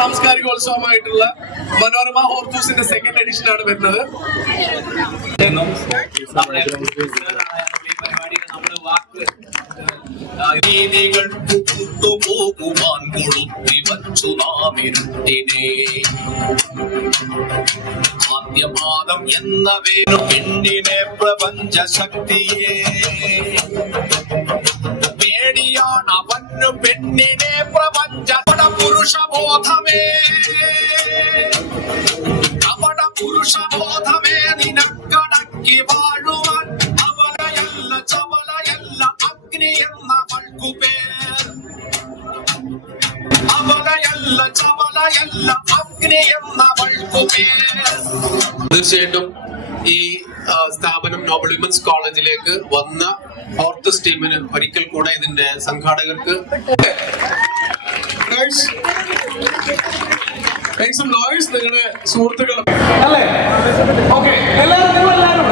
സാംസ്കാരികോത്സവമായിട്ടുള്ള Manorama ഹോർത്തൂസിന്റെ second edition ആണ് വരുന്നത്. പോകുവാൻ കൊളുത്തി വച്ചു നാമിരുട്ടിനെ ആദ്യപാദം എന്ന വേണു പെണ്ണിനെ പ്രപഞ്ച ശക്തിയെ പേടിയാണ് അവന്നു പെണ്ണിനെ പ്രപഞ്ച പുരുഷബോധമേ അവട പുരുഷബോധമേ നിനക്കടക്കി വാഴുവാൻ അവലയല്ല ചവലയല്ല അഗ്നി എന്ന വൾക്കുപേർ അവലയല്ല ചവലയല്ല അഗ്നി എന്ന വൾക്കുപേർ. തീർച്ചയായിട്ടും ഈ സ്ഥാപനം നോബൽ വിമൻസ് കോളേജിലേക്ക് വന്ന ഹോർത്തൂസ് ടീമിന് ഒരിക്കൽ കൂടെ ഇതിന്റെ സംഘാടകർക്ക് നിങ്ങളുടെ സുഹൃത്തുക്കൾ അല്ലേ? ഓക്കെ, എല്ലാവരും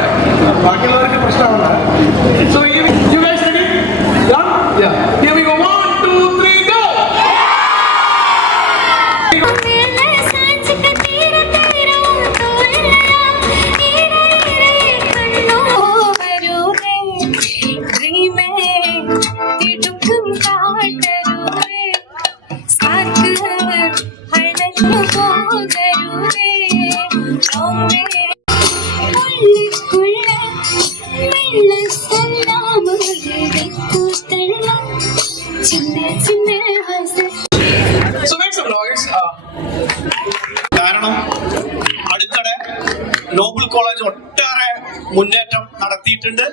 ബാക്കിയുള്ളവർക്ക് പ്രശ്നമാണ്. So you guys ready? Yeah. Here we go. 1, 2, 3, go. കാരണം അടുത്തിടെ നോബൽ കോളേജ് ഒട്ടേറെ മുന്നേറ്റം നടത്തിയിട്ടുണ്ട്.